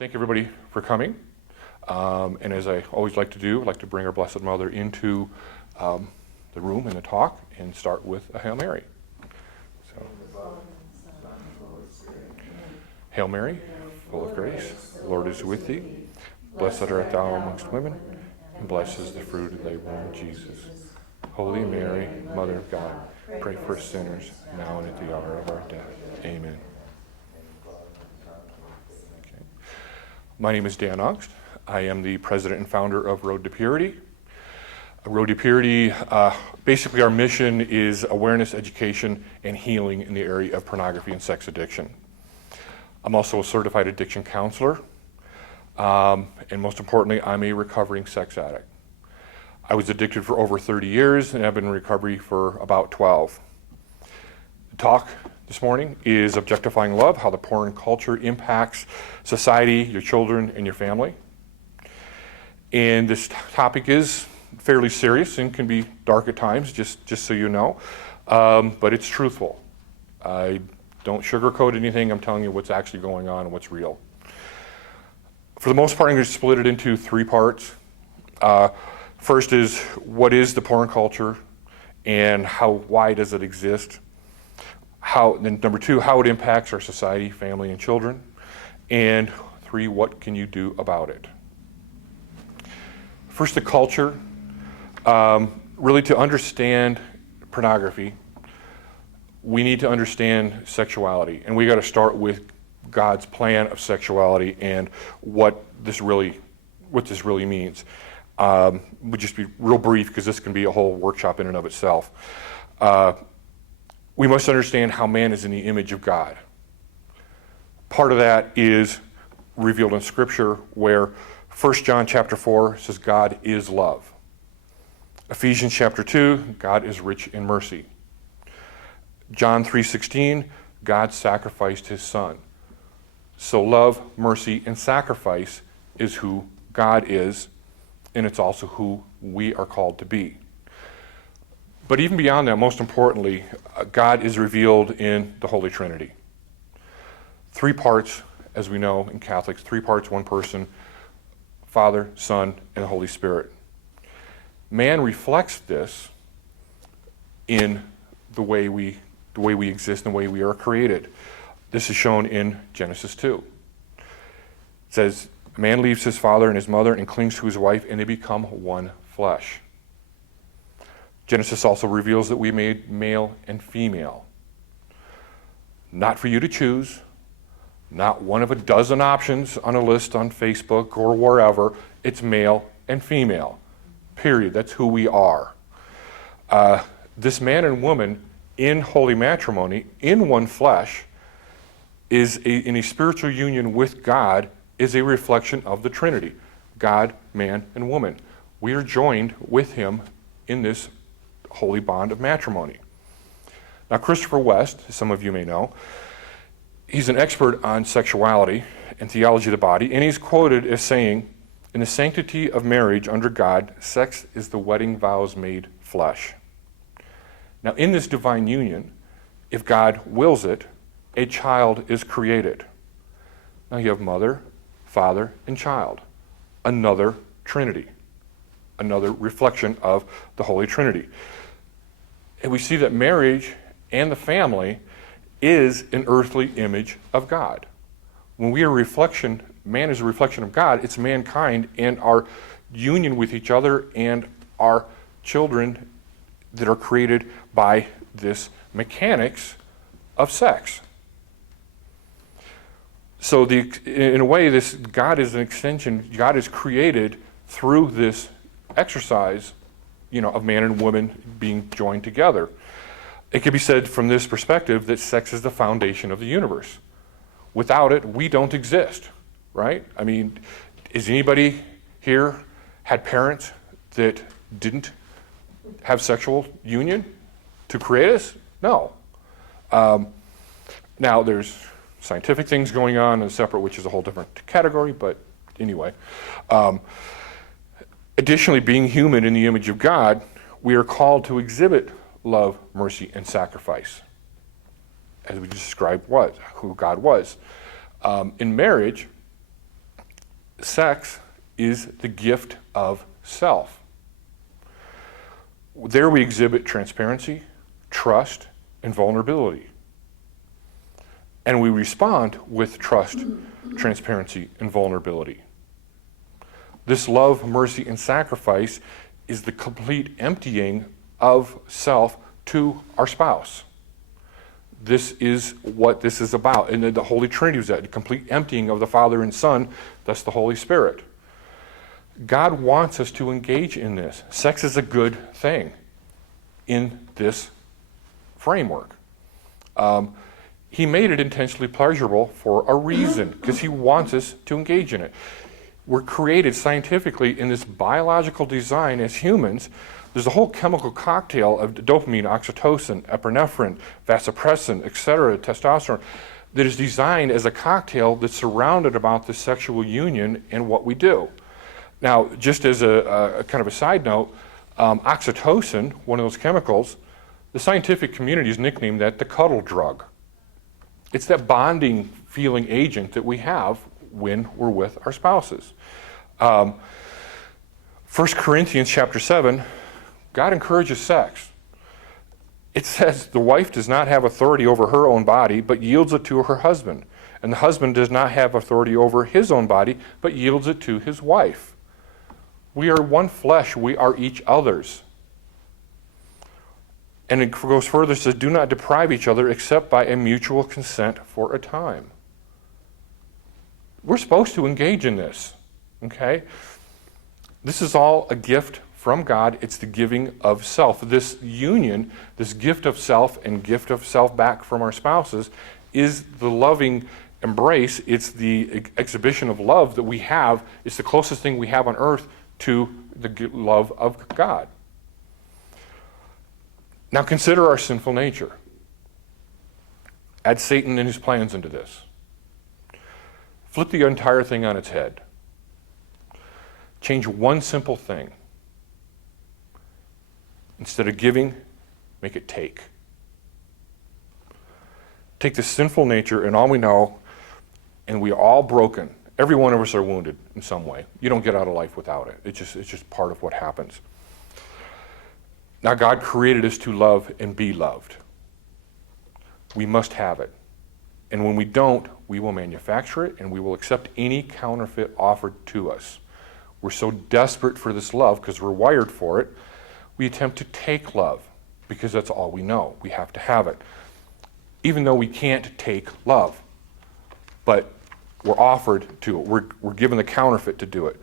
Thank everybody for coming. And as I always like to do, I'd like to bring our Blessed Mother into the room and the talk and start with a Hail Mary. So, Hail Mary, full of grace, the Lord is with thee. Blessed art thou amongst women, and blessed is the fruit of thy womb, Jesus. Holy Mary, Mother of God, pray for us sinners, now and at the hour of our death. Amen. Okay. My name is Dan Augst. I am the president and founder of Road to Purity. Road to Purity, basically our mission is awareness, education, and healing in the area of pornography and sex addiction. I'm also a certified addiction counselor, and most importantly, I'm a recovering sex addict. I was addicted for over 30 years, and I've been in recovery for about 12. The talk this morning is Objectifying Love, how the porn culture impacts society, your children, and your family. And this topic is fairly serious and can be dark at times, just so you know, but it's truthful. I don't sugarcoat anything. I'm telling you what's actually going on and what's real. For the most part, I'm going to split it into three parts. First is, what is the porn culture and why does it exist? Then number two, how it impacts our society, family, and children. And three, what can you do about it? First, the culture. Really, to understand pornography, we need to understand sexuality, and we got to start with God's plan of sexuality and what this really means. We'll just be real brief because this can be a whole workshop in and of itself. We must understand how man is in the image of God. Part of that is revealed in Scripture, where 1 John chapter 4 says God is love. Ephesians chapter 2, God is rich in mercy. John 3:16, God sacrificed his son. So love, mercy, and sacrifice is who God is, and it's also who we are called to be. But even beyond that, most importantly, God is revealed in the Holy Trinity. Three parts, as we know in Catholics, three parts, one person, Father, Son, and the Holy Spirit. Man reflects this in the way we exist and the way we are created. This is shown in Genesis 2. It says, man leaves his father and his mother and clings to his wife, and they become one flesh. Genesis also reveals that we made male and female. Not for you to choose, not one of a dozen options on a list on Facebook or wherever. It's male and female. Period. That's who we are. This man and woman in holy matrimony, in one flesh, in a spiritual union with God, is a reflection of the Trinity. God, man, and woman. We are joined with him in this holy bond of matrimony. Now, Christopher West, as some of you may know, he's an expert on sexuality and theology of the body, and he's quoted as saying, in the sanctity of marriage under God, sex is the wedding vows made flesh. Now, in this divine union, if God wills it, a child is created. Now you have mother, father, and child. Another Trinity. Another reflection of the Holy Trinity. And we see that marriage and the family is an earthly image of God. When we are a reflection, man is a reflection of God, it's mankind and our union with each other and our children that are created by this mechanics of sex. So in a way, this God is an extension. God is created through this exercise, of man and woman being joined together. It could be said from this perspective that sex is the foundation of the universe. Without it, we don't exist, right? I mean, is anybody here had parents that didn't have sexual union to create us? No. Now, there's scientific things going on and separate, which is a whole different category, but anyway. Additionally, being human in the image of God, we are called to exhibit love, mercy, and sacrifice, as we described who God was. In marriage, Sex is the gift of self. There we exhibit transparency, trust, and vulnerability. And we respond with trust, transparency, and vulnerability. This love, mercy, and sacrifice is the complete emptying of self to our spouse. This is what this is about. And the Holy Trinity is that, the complete emptying of the Father and Son, thus the Holy Spirit. God wants us to engage in this. Sex is a good thing in this framework. He made it intentionally pleasurable for a reason, because he wants us to engage in it. We're created scientifically in this biological design as humans. There's a whole chemical cocktail of dopamine, oxytocin, epinephrine, vasopressin, etc., testosterone, that is designed as a cocktail that's surrounded about the sexual union and what we do. Now, just as a kind of a side note, oxytocin, one of those chemicals, the scientific community has nicknamed that the cuddle drug. It's that bonding feeling agent that we have when we're with our spouses. 1 Corinthians chapter 7, God encourages sex. It says the wife does not have authority over her own body, but yields it to her husband. And the husband does not have authority over his own body, but yields it to his wife. We are one flesh, we are each other's. And it goes further, it says, do not deprive each other except by a mutual consent for a time. We're supposed to engage in this, okay? This is all a gift from God. It's the giving of self. This union, this gift of self and gift of self back from our spouses is the loving embrace. It's the exhibition of love that we have. It's the closest thing we have on earth to the love of God. Now consider our sinful nature. Add Satan and his plans into this. Flip the entire thing on its head. Change one simple thing. Instead of giving, make it take. Take the sinful nature and all we know, and we are all broken. Every one of us are wounded in some way. You don't get out of life without it. It's just part of what happens. Now God created us to love and be loved. We must have it. And when we don't, we will manufacture it and we will accept any counterfeit offered to us. We're so desperate for this love because we're wired for it, we attempt to take love because that's all we know. We have to have it. Even though we can't take love, but we're offered to it. We're given the counterfeit to do it.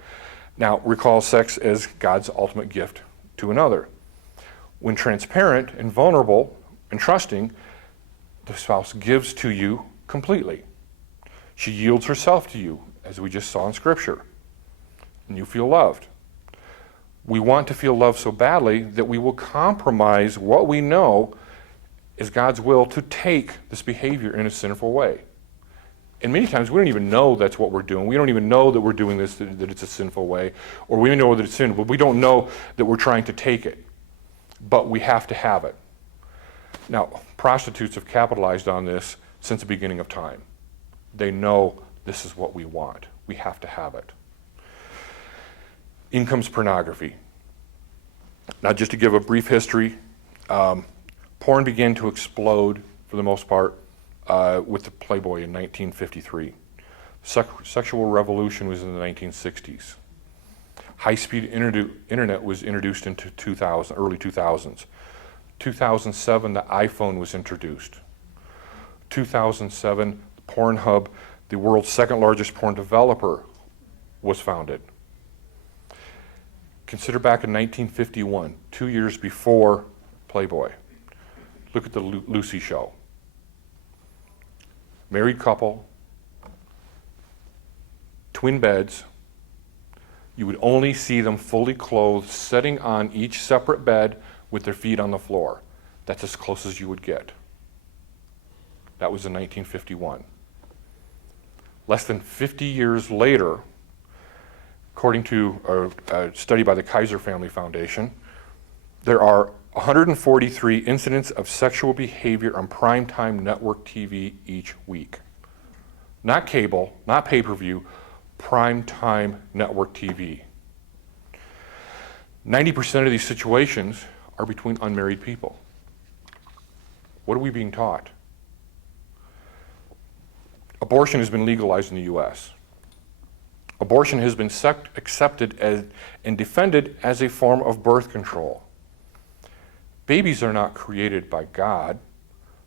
Now, recall sex as God's ultimate gift to another. When transparent and vulnerable and trusting, the spouse gives to you completely. She yields herself to you, as we just saw in Scripture, and you feel loved. We want to feel loved so badly that we will compromise what we know is God's will to take this behavior in a sinful way. And many times we don't even know that's what we're doing. We don't even know that we're doing this, that it's a sinful way, or we know that it's sin, but we don't know that we're trying to take it. But we have to have it. Now, prostitutes have capitalized on this since the beginning of time. They know this is what we want. We have to have it. In comes pornography. Now, just to give a brief history, porn began to explode, for the most part, with the Playboy in 1953. Sexual revolution was in the 1960s. High-speed internet was introduced into early 2000s. 2007, the iPhone was introduced. 2007, Pornhub, the world's second largest porn developer, was founded. Consider back in 1951, 2 years before Playboy. Look at the Lucy show. Married couple, twin beds. You would only see them fully clothed, sitting on each separate bed with their feet on the floor. That's as close as you would get. That was in 1951. Less than 50 years later, according to a study by the Kaiser Family Foundation, there are 143 incidents of sexual behavior on primetime network TV each week. Not cable, not pay-per-view, prime time network TV. 90% of these situations are between unmarried people. What are we being taught? Abortion has been legalized in the US. Abortion has been accepted as, and defended as a form of birth control. Babies are not created by God.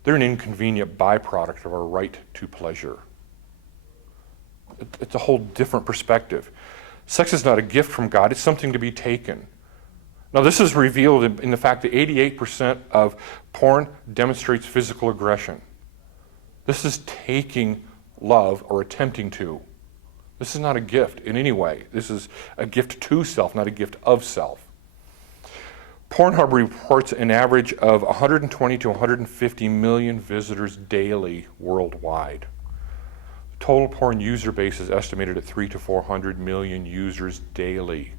They're an inconvenient byproduct of our right to pleasure. It's a whole different perspective. Sex is not a gift from God, it's something to be taken. Now, this is revealed in the fact that 88% of porn demonstrates physical aggression. This is taking love or attempting to. This is not a gift in any way. This is a gift to self, not a gift of self. Pornhub reports an average of 120 to 150 million visitors daily worldwide. The total porn user base is estimated at 300 to 400 million users daily.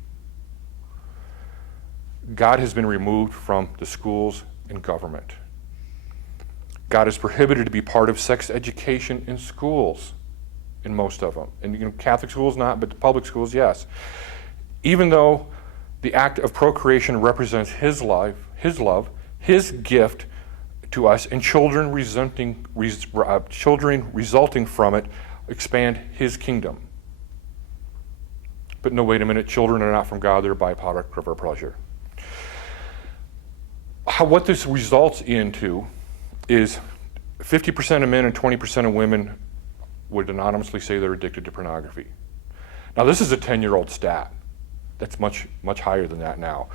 God has been removed from the schools and government. God is prohibited to be part of sex education in schools, in most of them. And Catholic schools not, but the public schools, yes. Even though the act of procreation represents his life, his love, his gift to us, and children resulting from it expand his kingdom. But no, wait a minute, children are not from God, they're a byproduct of our pleasure. What this results into is 50% of men and 20% of women would anonymously say they're addicted to pornography. Now, this is a 10-year-old stat. That's much, much higher than that now.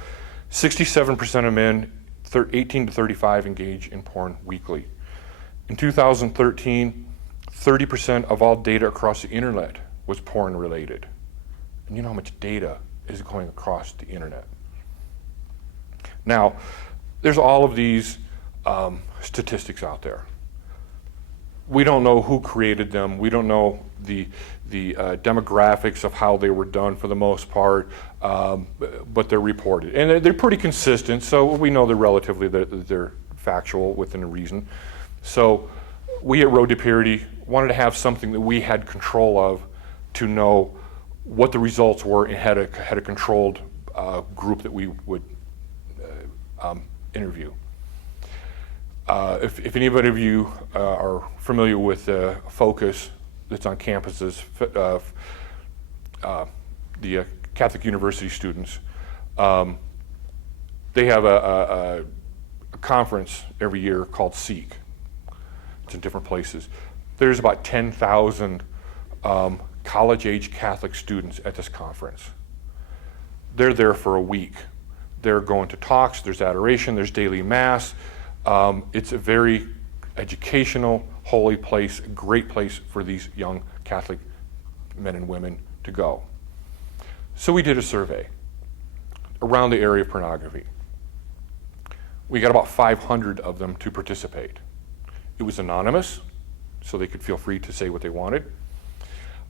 67% of men 18 to 35 engage in porn weekly. In 2013, 30% of all data across the internet was porn related. And you know how much data is going across the internet. Now, there's all of these statistics out there. We don't know who created them. We don't know the demographics of how they were done for the most part, but they're reported. And they're pretty consistent, so we know they're factual within reason. So we at Road to Purity wanted to have something that we had control of to know what the results were and had a controlled group that we would interview. If anybody of you are familiar with Focus that's on campuses, the Catholic University students, they have a conference every year called Seek. It's in different places. There's about 10,000 college-age Catholic students at this conference. They're there for a week. They're going to talks, there's adoration, there's daily mass. It's a very educational, holy place, a great place for these young Catholic men and women to go. So we did a survey around the area of pornography. We got about 500 of them to participate. It was anonymous, so they could feel free to say what they wanted.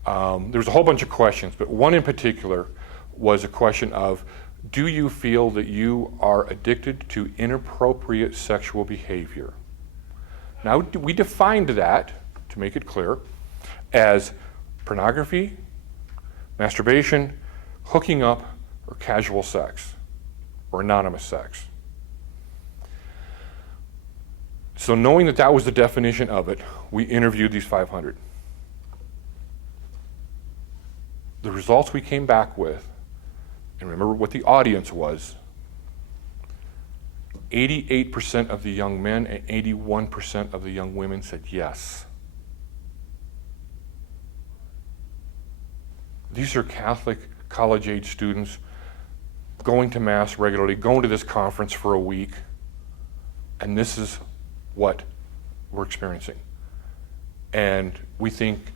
There was a whole bunch of questions, but one in particular was a question of, do you feel that you are addicted to inappropriate sexual behavior? Now, we defined that, to make it clear, as pornography, masturbation, hooking up, or casual sex, or anonymous sex. So knowing that that was the definition of it, we interviewed these 500. The results we came back with, and remember what the audience was, 88% of the young men and 81% of the young women said yes. These are Catholic college-age students going to Mass regularly, going to this conference for a week, and this is what we're experiencing. And we think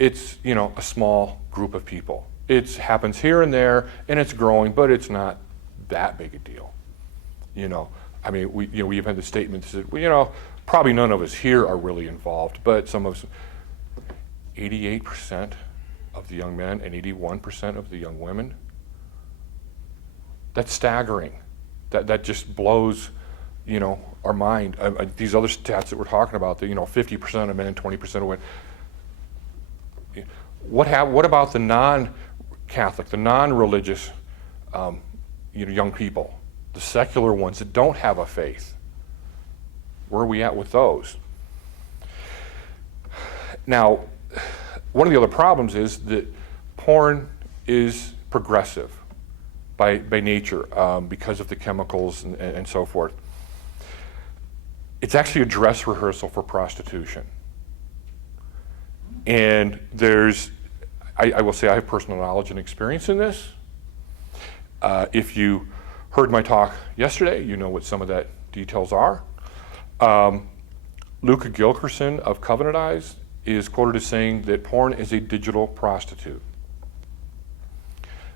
it's, a small group of people. It happens here and there, and it's growing, but it's not that big a deal. We've had the statement that said, probably none of us here are really involved, but some of us, 88% of the young men and 81% of the young women. That's staggering. That just blows, our mind. These other stats that we're talking about, 50% of men, 20% of women. What about the non-Catholic, the non-religious young people, the secular ones that don't have a faith? Where are we at with those? Now, one of the other problems is that porn is progressive by nature because of the chemicals and so forth. It's actually a dress rehearsal for prostitution. And I will say I have personal knowledge and experience in this. If you heard my talk yesterday, you know what some of that details are. Luca Gilkerson of Covenant Eyes is quoted as saying that porn is a digital prostitute.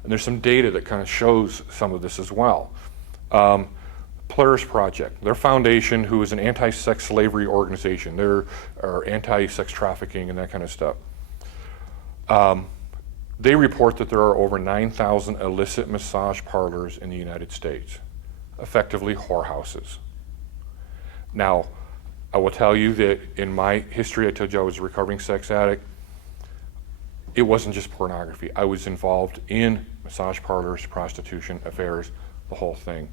And there's some data that kind of shows some of this as well. Polaris Project, their foundation, who is an anti-sex slavery organization, they're anti-sex trafficking and that kind of stuff. They report that there are over 9,000 illicit massage parlors in the United States, effectively whorehouses. Now, I will tell you that in my history, I told you I was a recovering sex addict. It wasn't just pornography. I was involved in massage parlors, prostitution, affairs, the whole thing.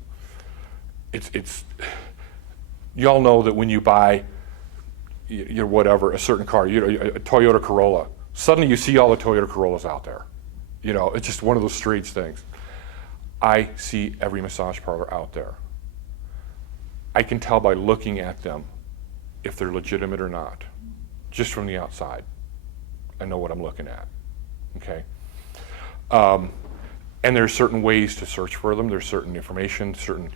Y'all know that when you buy, a certain car, a Toyota Corolla, suddenly you see all the Toyota Corollas out there. It's just one of those strange things. I see every massage parlor out there. I can tell by looking at them if they're legitimate or not, just from the outside. I know what I'm looking at, okay? And there's certain ways to search for them. There's certain information, certain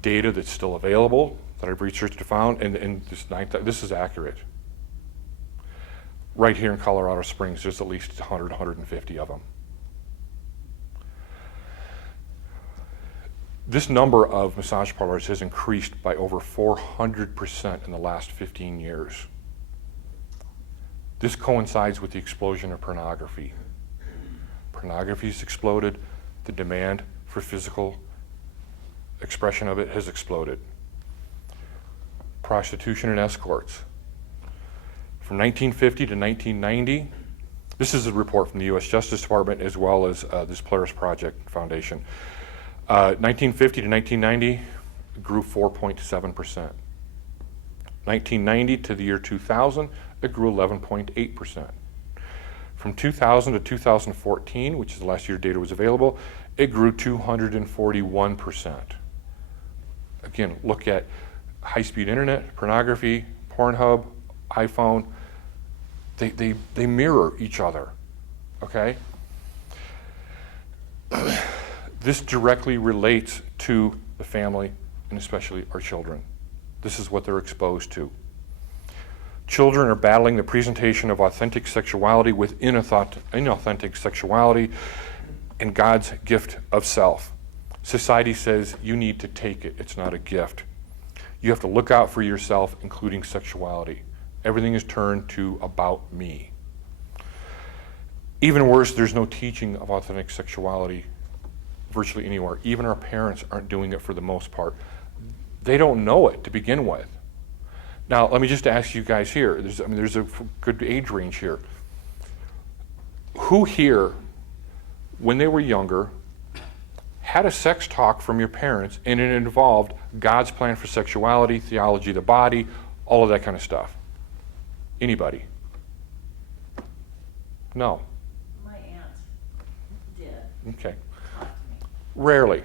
data that's still available that I've researched and found, and this is accurate. Right here in Colorado Springs, there's at least 100, 150 of them. This number of massage parlors has increased by over 400% in the last 15 years. This coincides with the explosion of pornography. Pornography's exploded. The demand for physical expression of it has exploded. Prostitution and escorts. From 1950 to 1990, this is a report from the U.S. Justice Department as well as this Polaris Project Foundation. 1950 to 1990, it grew 4.7%. 1990 to the year 2000, it grew 11.8%. From 2000 to 2014, which is the last year data was available, it grew 241%. Again, look at high-speed internet, pornography, Pornhub, iPhone. They mirror each other, okay? This directly relates to the family and especially our children. This is what they're exposed to. Children are battling the presentation of authentic sexuality with inauthentic sexuality and God's gift of self. Society says you need to take it. It's not a gift. You have to look out for yourself, including sexuality. Everything is turned to about me. Even worse, there's no teaching of authentic sexuality virtually anywhere. Even our parents aren't doing it for the most part. They don't know it to begin with. Now, let me just ask you guys here, there's a good age range here. Who here, when they were younger, had a sex talk from your parents and it involved God's plan for sexuality, theology of the body, all of that kind of stuff? Anybody? No. My aunt did. Okay. Talk to me. Rarely.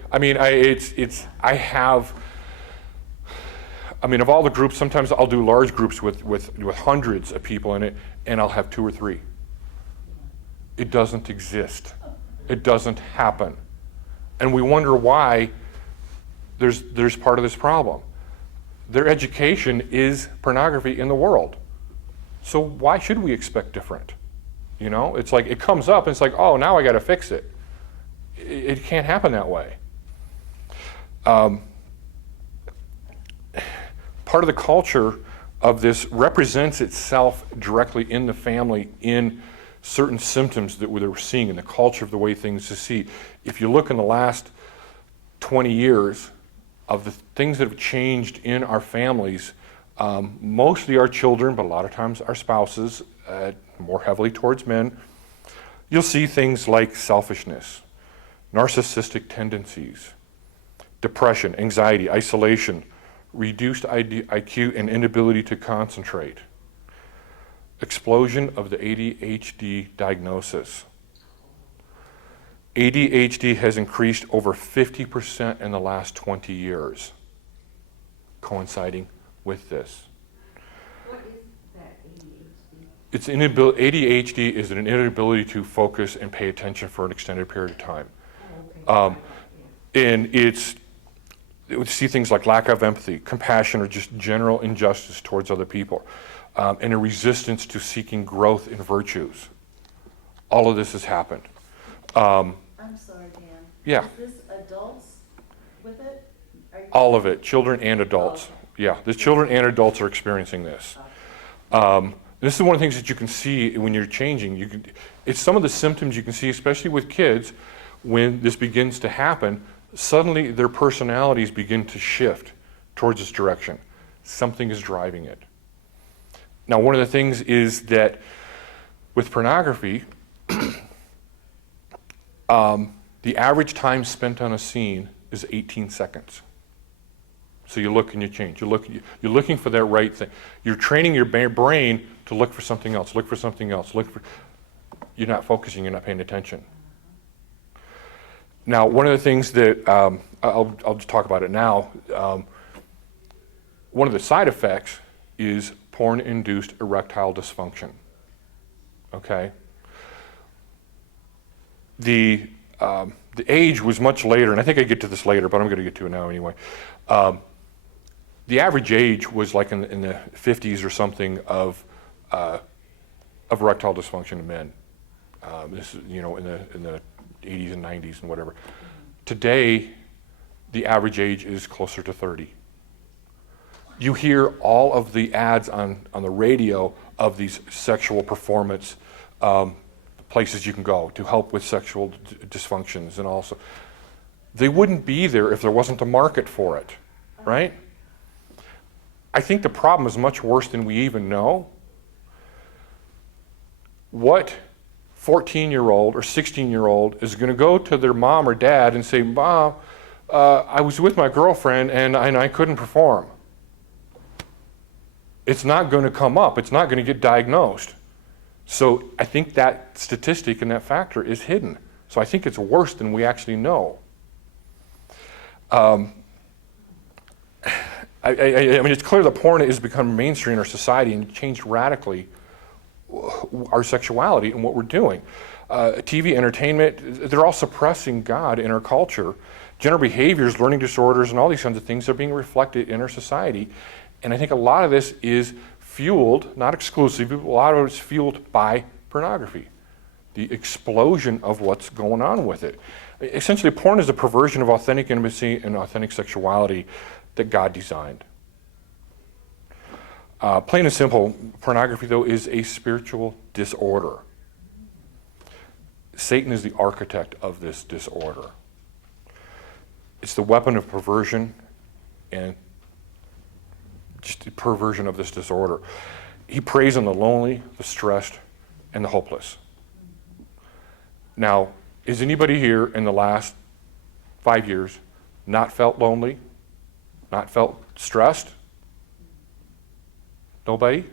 Of all the groups, sometimes I'll do large groups with hundreds of people in it, and I'll have 2 or 3. It doesn't exist. It doesn't happen. And we wonder why there's part of this problem. Their education is pornography in the world. So why should we expect different? It's like it comes up and it's like, oh, now I got to fix it. It can't happen that way. Part of the culture of this represents itself directly in the family in certain symptoms that we're seeing in the culture of the way things to see. If you look in the last 20 years of the things that have changed in our families, mostly our children, but a lot of times our spouses, more heavily towards men, you'll see things like selfishness, narcissistic tendencies, depression, anxiety, isolation, reduced IQ and inability to concentrate, explosion of the ADHD diagnosis. ADHD has increased over 50% in the last 20 years, coinciding with this. What is that ADHD? It's ADHD is an inability to focus and pay attention for an extended period of time. Oh, okay. And we see things like lack of empathy, compassion, or just general injustice towards other people, and a resistance to seeking growth in virtues. All of this has happened. I'm sorry, Dan. Yeah. Is this adults with it? Are you- All of it, children and adults. Yeah, the children and adults are experiencing this. This is one of the things that you can see when you're changing. It's some of the symptoms you can see, especially with kids, when this begins to happen. Suddenly their personalities begin to shift towards this direction. Something is driving it. Now, one of the things is that with pornography, the average time spent on a scene is 18 seconds. So you look and you change. You're looking for that right thing. You're training your brain to look for something else, look for something else. You're not focusing, you're not paying attention. Now, one of the things that, I'll just talk about it now, one of the side effects is porn-induced erectile dysfunction, okay? The age was much later, and I think I get to this later, but I'm going to get to it now anyway. The average age was like in the 50s or something of erectile dysfunction in men. This is, in the 80s and 90s and whatever. Today, the average age is closer to 30. You hear all of the ads on the radio of these sexual performance places you can go to help with sexual dysfunctions, and also they wouldn't be there if there wasn't a market for it, right? I think the problem is much worse than we even know. What 14-year-old or 16-year-old is going to go to their mom or dad and say, "Mom, I was with my girlfriend and I couldn't perform"? It's not going to come up. It's not going to get diagnosed. So I think that statistic and that factor is hidden. So I think it's worse than we actually know. I mean, it's clear that porn has become mainstream in our society and changed radically our sexuality and what we're doing. TV, entertainment, they're all suppressing God in our culture. Gender behaviors, learning disorders, and all these kinds of things are being reflected in our society. And I think a lot of this is fueled, not exclusively, but a lot of it is fueled by pornography. The explosion of what's going on with it. Essentially, porn is a perversion of authentic intimacy and authentic sexuality that God designed. Plain and simple, pornography, though, is a spiritual disorder. Satan is the architect of this disorder. It's the weapon of perversion and just the perversion of this disorder. He preys on the lonely, the stressed, and the hopeless. Now, is anybody here in the last 5 years not felt lonely, not felt stressed? Nobody?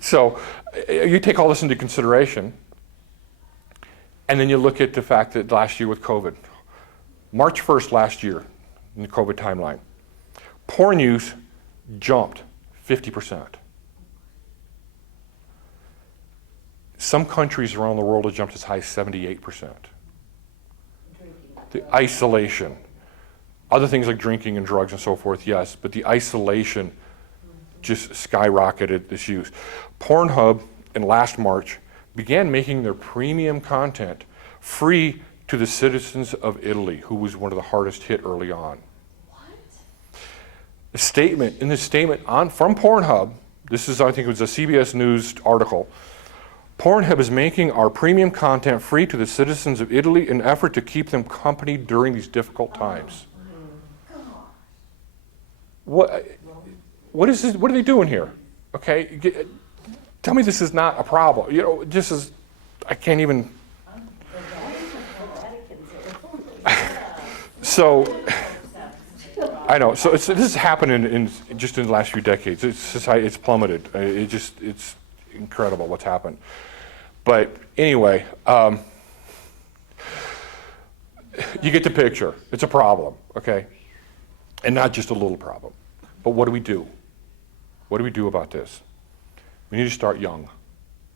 So you take all this into consideration, and then you look at the fact that last year with COVID, March 1st last year, in the COVID timeline, porn use jumped 50%. Some countries around the world have jumped as high as 78%. The isolation. Other things like drinking and drugs and so forth, yes, but the isolation just skyrocketed this use. Pornhub, in last March, began making their premium content free to the citizens of Italy, who was one of the hardest hit early on. What? In this statement from Pornhub, this is, I think it was a CBS News article, Pornhub is making our premium content free to the citizens of Italy in an effort to keep them company during these difficult times. What is this? What are they doing here? Okay, Tell me this is not a problem. You know, this is, I can't even. So, I know. So this has happened in just in the last few decades. Society, it's plummeted. It's incredible what's happened. But anyway, you get the picture. It's a problem, okay? And not just a little problem. But what do we do? What do we do about this? We need to start young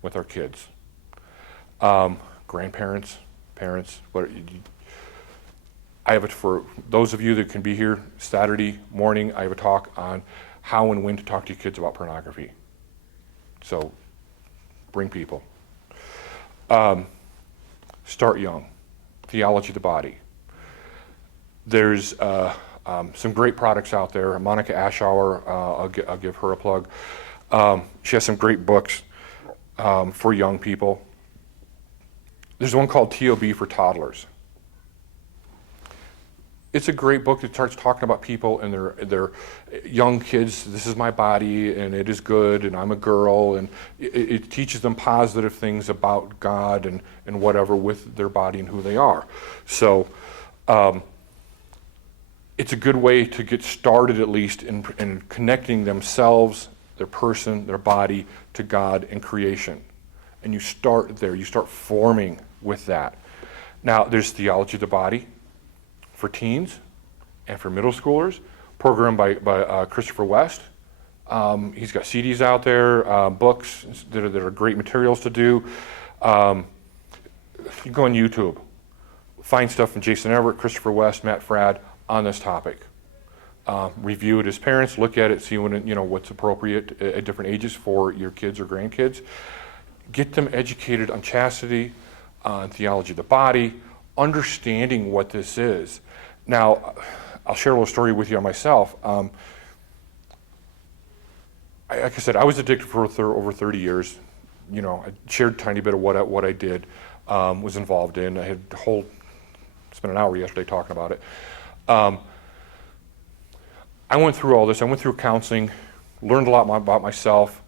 with our kids. Grandparents, parents, I have it for those of you that can be here Saturday morning. I have a talk on how and when to talk to your kids about pornography. So bring people. Start young. Theology of the body. There's some great products out there. Monica Ashour, I'll give her a plug. She has some great books for young people. There's one called TOB for toddlers. It's a great book that starts talking about people and their young kids. This is my body, and it is good, and I'm a girl, and it teaches them positive things about God and whatever with their body and who they are. So it's a good way to get started, at least, in connecting themselves, their person, their body, to God and creation. And you start there. You start forming with that. Now, there's Theology of the Body for teens and for middle schoolers, programmed by Christopher West. He's got CDs out there, books that are great materials to do. You can go on YouTube, find stuff from Jason Everett, Christopher West, Matt Fradd on this topic. Review it as parents, look at it, see what's appropriate at different ages for your kids or grandkids. Get them educated on chastity, on theology of the body, understanding what this is. Now, I'll share a little story with you on myself. Like I said, I was addicted for over 30 years. You know, I shared a tiny bit of what I did, was involved in. I had spent an hour yesterday talking about it. I went through all this. I went through counseling, learned a lot about myself,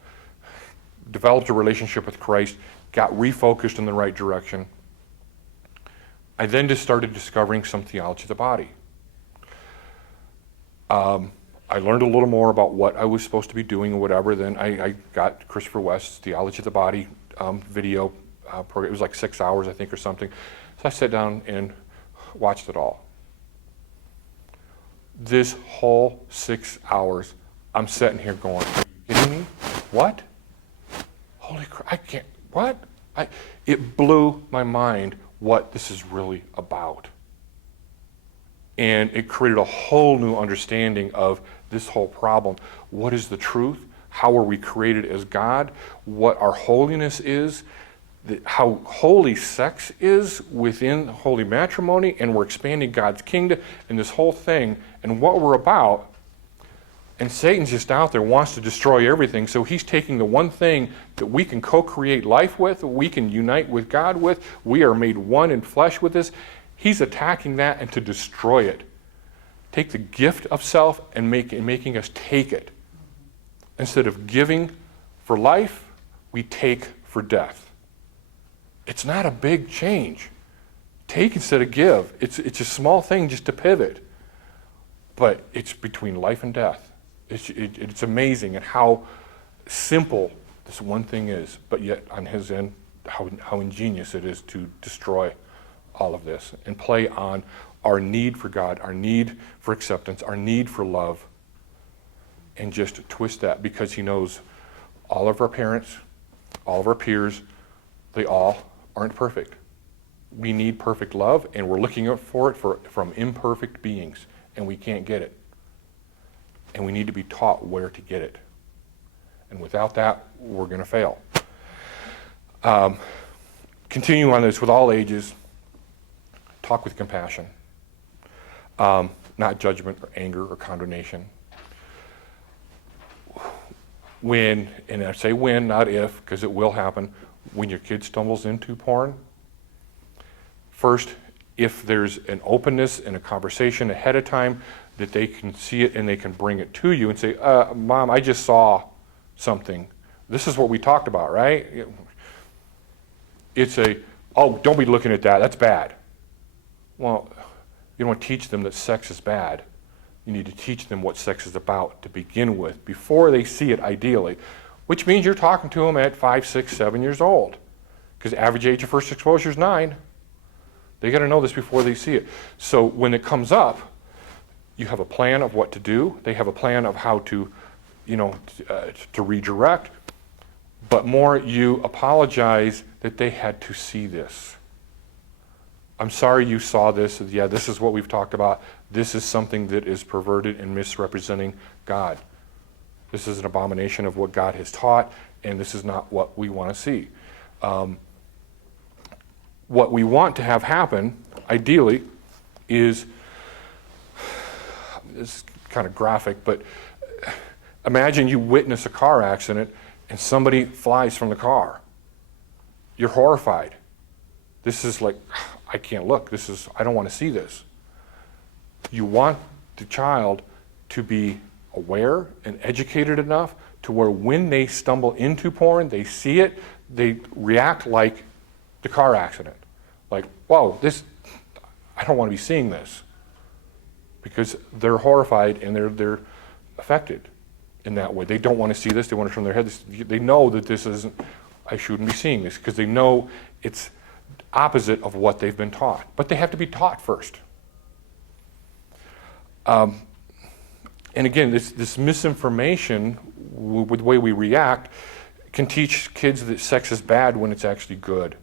developed a relationship with Christ, got refocused in the right direction. I then just started discovering some theology of the body. I learned a little more about what I was supposed to be doing or whatever. Then I got Christopher West's Theology of the Body video program. It was like 6 hours, I think, or something. So I sat down and watched it all. This whole 6 hours, I'm sitting here going, are you kidding me? What? Holy crap, I can't, what? It blew my mind what this is really about. And it created a whole new understanding of this whole problem. What is the truth? How are we created as God? What our holiness is? How holy sex is within holy matrimony, and we're expanding God's kingdom and this whole thing and what we're about. And Satan's just out there, wants to destroy everything. So he's taking the one thing that we can co-create life with, we can unite with God with, we are made one in flesh with this. He's attacking that and to destroy it. Take the gift of self and making us take it. Instead of giving for life, we take for death. It's not a big change. Take instead of give. It's a small thing just to pivot. But it's between life and death. It's amazing at how simple this one thing is, but yet on his end, how ingenious it is to destroy all of this and play on our need for God, our need for acceptance, our need for love, and just twist that because he knows all of our parents, all of our peers, they all aren't perfect. We need perfect love, and we're looking for it from imperfect beings, and we can't get it. And we need to be taught where to get it. And without that, we're going to fail. Continue on this with all ages. Talk with compassion. Not judgment or anger or condemnation. When, and I say when, not if, because it will happen, when your kid stumbles into porn, first, if there's an openness and a conversation ahead of time, that they can see it and they can bring it to you and say, Mom, I just saw something This is what we talked about, right? It's oh, don't be looking at that, that's bad. Well, you don't want to teach them that sex is bad. You need to teach them what sex is about to begin with, before they see it ideally, which means you're talking to them at 5, 6, 7 years old, because average age of first exposure is 9. They got to know this before they see it. So when it comes up, you have a plan of what to do. They have a plan of how to, to redirect. But more, you apologize that they had to see this. I'm sorry you saw this. Yeah, this is what we've talked about. This is something that is perverted and misrepresenting God. This is an abomination of what God has taught, and this is not what we want to see. What we want to have happen, ideally, is, it's kind of graphic, but imagine you witness a car accident and somebody flies from the car. You're horrified. This is like, I can't look. I don't want to see this. You want the child to be aware and educated enough to where when they stumble into porn, they see it, they react like the car accident. Like, whoa, I don't want to be seeing this. Because they're horrified and they're affected in that way. They don't want to see this. They want to turn their head. They know that this isn't, I shouldn't be seeing this, because they know it's opposite of what they've been taught. But they have to be taught first. And again, this misinformation, with the way we react, can teach kids that sex is bad when it's actually good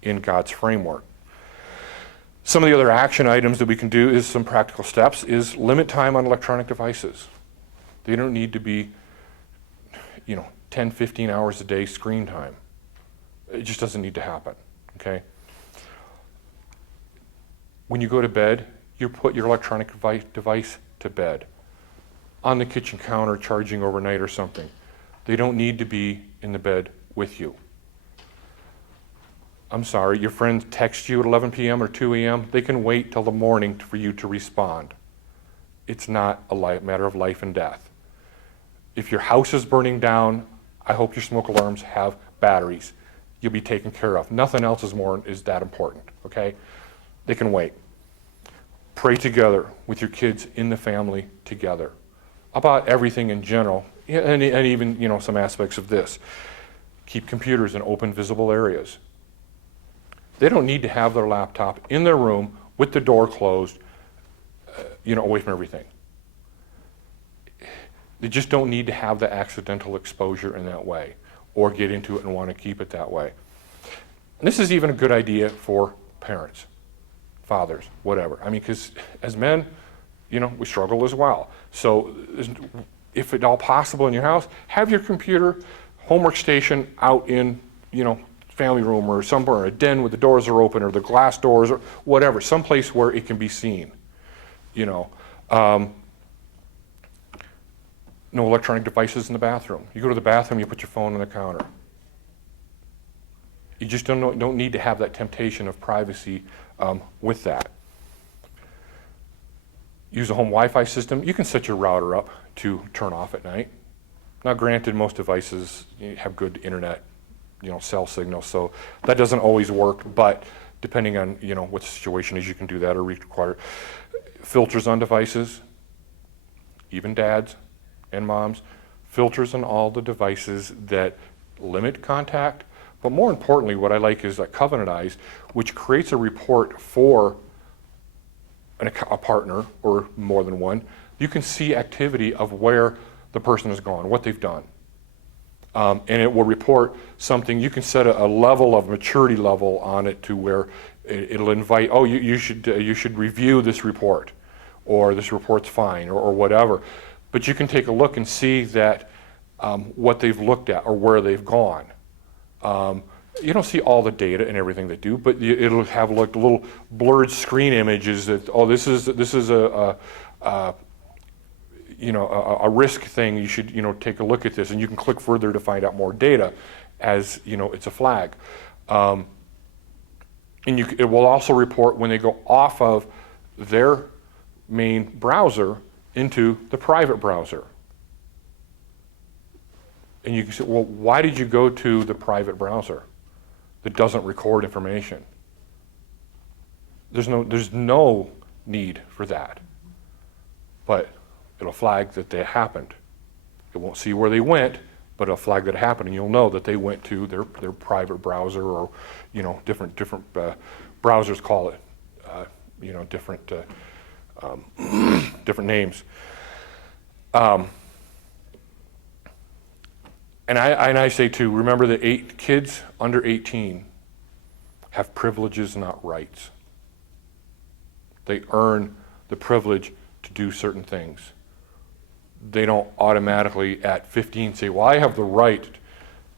in God's framework. Some of the other action items that we can do is some practical steps is limit time on electronic devices. They don't need to be, 10, 15 hours a day screen time. It just doesn't need to happen, okay? When you go to bed, you put your electronic device to bed, on the kitchen counter, charging overnight or something. They don't need to be in the bed with you. I'm sorry, your friend texts you at 11 p.m. or 2 a.m., they can wait till the morning for you to respond. It's not a matter of life and death. If your house is burning down, I hope your smoke alarms have batteries. You'll be taken care of. Nothing else is that important, okay? They can wait. Pray together with your kids in the family together about everything in general, and even some aspects of this. Keep computers in open, visible areas. They don't need to have their laptop in their room with the door closed, away from everything. They just don't need to have the accidental exposure in that way, or get into it and want to keep it that way. And this is even a good idea for parents, fathers, whatever. I mean, because as men, we struggle as well. So if at all possible in your house, have your computer, homework station out in, family room or somewhere, a den where the doors are open or the glass doors or whatever, someplace where it can be seen. No electronic devices in the bathroom. You go to the bathroom, you put your phone on the counter. You just don't need to have that temptation of privacy with that. Use a home Wi-Fi system. You can set your router up to turn off at night. Now granted, most devices have good internet, cell signals, so that doesn't always work, but depending on, what the situation is, you can do that or require filters on devices, even dads and moms, filters on all the devices that limit contact. But more importantly, what I like is that Covenant Eyes, which creates a report for a partner or more than one. You can see activity of where the person has gone, what they've done. And it will report something. You can set a level of maturity level on it to where it'll invite, you should review this report, or this report's fine, or whatever. But you can take a look and see that what they've looked at or where they've gone. You don't see all the data and everything they do, but it'll have like little blurred screen images that, this is a risk thing. You should take a look at this, and you can click further to find out more data as it's a flag. And it will also report when they go off of their main browser into the private browser. And you can say, well, why did you go to the private browser that doesn't record information? There's no need for that. But it'll flag that they happened. It won't see where they went, but it'll flag that it happened, and you'll know that they went to their private browser, or different browsers call it different different names. And I say too, remember that kids under 18 have privileges, not rights. They earn the privilege to do certain things. They don't automatically at 15 say, well, I have the right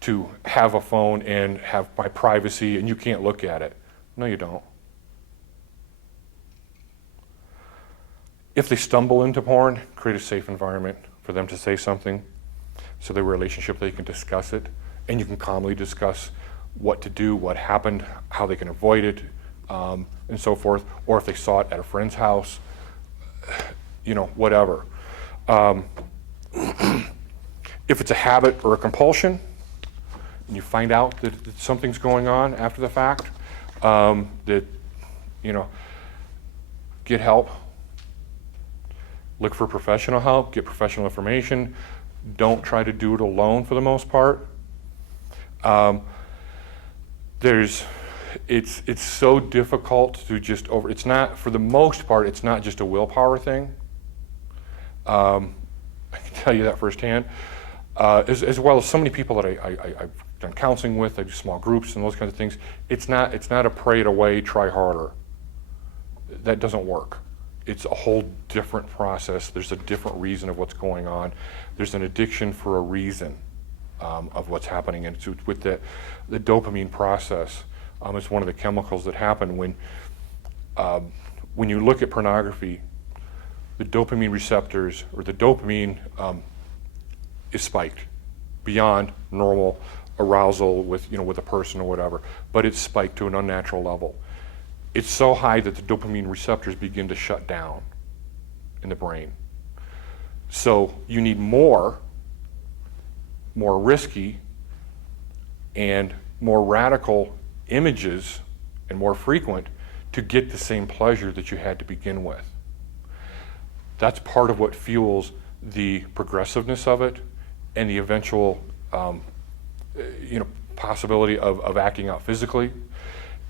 to have a phone and have my privacy and you can't look at it. No, you don't. If they stumble into porn, create a safe environment for them to say something, so their relationship, they can discuss it, and you can calmly discuss what to do, what happened, how they can avoid it, and so forth. Or if they saw it at a friend's house, whatever. If it's a habit or a compulsion, and you find out that something's going on after the fact, get help. Look for professional help, get professional information. Don't try to do it alone for the most part. It's so difficult to just it's not, for the most part, it's not just a willpower thing. I can tell you that firsthand. As well as so many people that I've done counseling with, I do small groups and those kinds of things. It's not a pray it away, try harder. That doesn't work. It's a whole different process. There's a different reason of what's going on. There's an addiction for a reason of what's happening. And it's with the dopamine process. It's one of the chemicals that happen when you look at pornography. The dopamine receptors, or the dopamine, is spiked beyond normal arousal with a person or whatever, but it's spiked to an unnatural level. It's so high that the dopamine receptors begin to shut down in the brain. So you need more risky and more radical images, and more frequent, to get the same pleasure that you had to begin with. That's part of what fuels the progressiveness of it and the eventual possibility of acting out physically.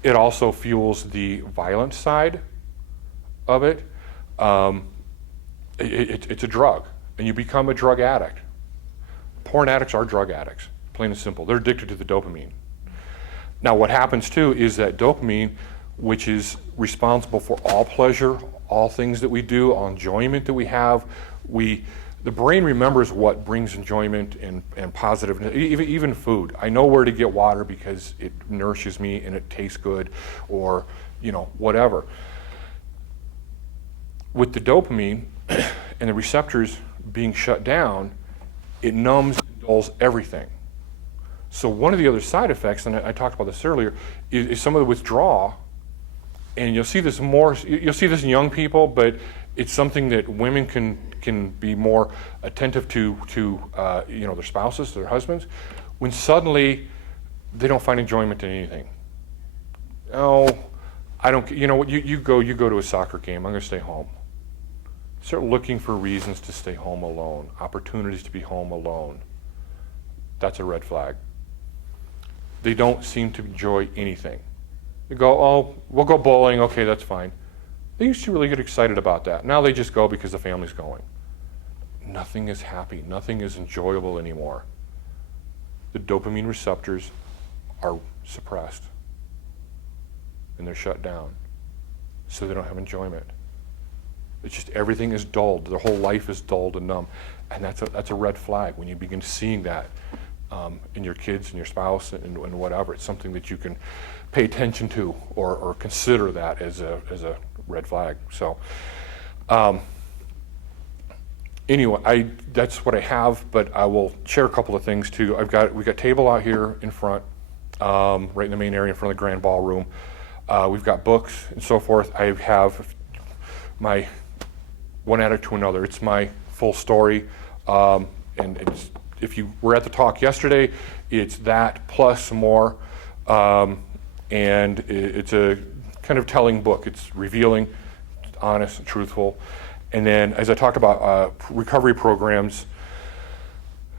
It also fuels the violent side of it. It's a drug, and you become a drug addict. Porn addicts are drug addicts, plain and simple. They're addicted to the dopamine. Now what happens too is that dopamine, which is responsible for all pleasure, all things that we do, all enjoyment that we have, the brain remembers what brings enjoyment and positive, even food. I know where to get water because it nourishes me and it tastes good, or whatever. With the dopamine and the receptors being shut down, it numbs and dulls everything. So one of the other side effects, and I talked about this earlier, is some of the withdrawal. And you'll see this in young people, but it's something that women can be more attentive to their spouses, their husbands, when suddenly they don't find enjoyment in anything. Oh, I don't. You go to a soccer game. I'm going to stay home. Start looking for reasons to stay home alone, opportunities to be home alone. That's a red flag. They don't seem to enjoy anything. They go, oh, we'll go bowling. Okay, that's fine. They used to really get excited about that. Now they just go because the family's going. Nothing is happy. Nothing is enjoyable anymore. The dopamine receptors are suppressed, and they're shut down, so they don't have enjoyment. It's just everything is dulled. Their whole life is dulled and numb, and that's a red flag when you begin seeing that in your kids and your spouse and whatever. It's something that you can pay attention to or consider that as a red flag. So anyway, that's what I have, but I will share a couple of things too. we got a table out here in front, right in the main area in front of the grand ballroom. We've got books and so forth. I have my One Addict to Another. It's my full story, and it's if you were at the talk yesterday, it's that plus more. And it's a kind of telling book. It's revealing, honest, and truthful. And then, as I talked about recovery programs,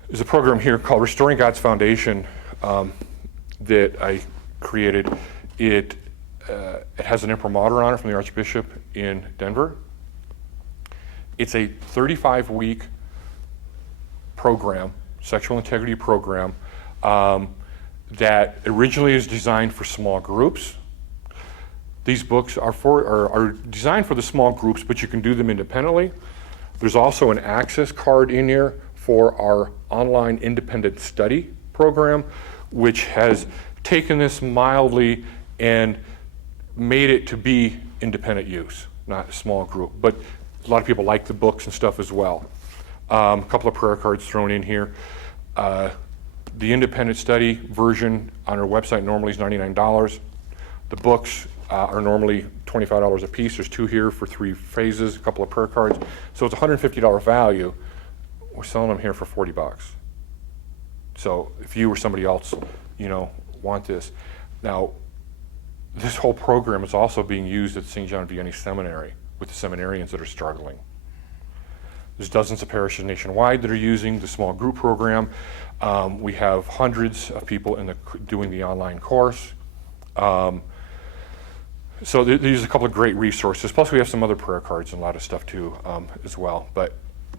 there's a program here called Restoring God's Foundation that I created. It has an imprimatur on it from the Archbishop in Denver. It's a 35-week program, sexual integrity program, that originally is designed for small groups. These books are designed for the small groups, but you can do them independently. There's also an access card in here for our online independent study program, which has taken this mildly and made it to be independent use, not a small group. But a lot of people like the books and stuff as well. A couple of prayer cards thrown in here. The independent study version on our website normally is $99. The books are normally $25 a piece. There's 2 here for 3 phases, a couple of prayer cards. So it's $150 value. We're selling them here for $40. So if you or somebody else, want this. Now, this whole program is also being used at St. John Vianney Seminary with the seminarians that are struggling. There's dozens of parishes nationwide that are using the small group program. We have hundreds of people doing the online course. So there's a couple of great resources. Plus, we have some other prayer cards and a lot of stuff too as well. But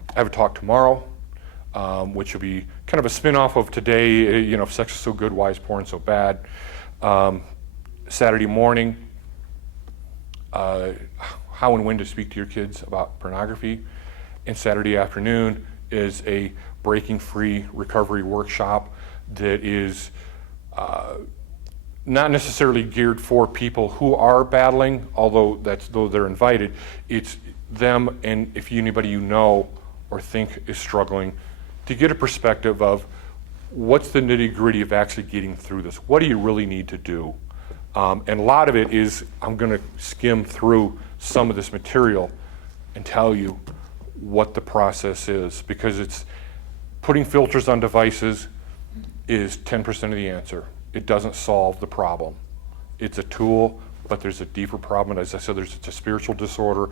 I have a talk tomorrow, which will be kind of a spin-off of today. If sex is so good, why is porn so bad? Saturday morning, how and when to speak to your kids about pornography. And Saturday afternoon is a breaking free recovery workshop that is not necessarily geared for people who are battling, though they're invited. It's them, and if anybody you know or think is struggling, to get a perspective of what's the nitty-gritty of actually getting through this. What do you really need to do? And a lot of it is, I'm going to skim through some of this material and tell you what the process is, because it's putting filters on devices is 10% of the answer. It doesn't solve the problem. It's a tool, but there's a deeper problem. And as I said, it's a spiritual disorder,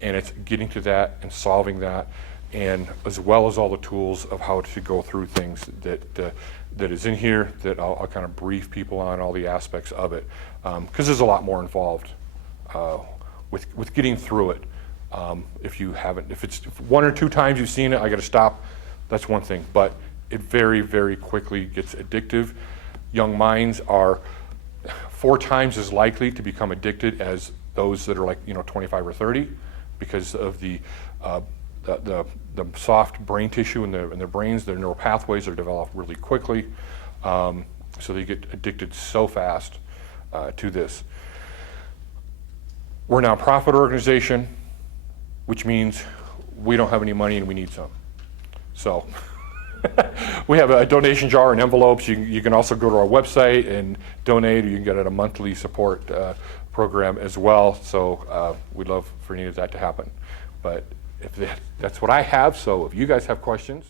and it's getting to that and solving that, and as well as all the tools of how to go through things that is in here that I'll kind of brief people on all the aspects of it, because there's a lot more involved with getting through it. If it's 1 or 2 times you've seen it, I got to stop. That's one thing, but it very, very quickly gets addictive. Young minds are 4 times as likely to become addicted as those that are 25 or 30, because of the soft brain tissue in their brains. Their neural pathways are developed really quickly, so they get addicted so fast to this. We're a nonprofit organization, which means we don't have any money and we need some. So we have a donation jar and envelopes. You can also go to our website and donate, or you can get a monthly support program as well. So we'd love for any of that to happen. But that's what I have. So if you guys have questions.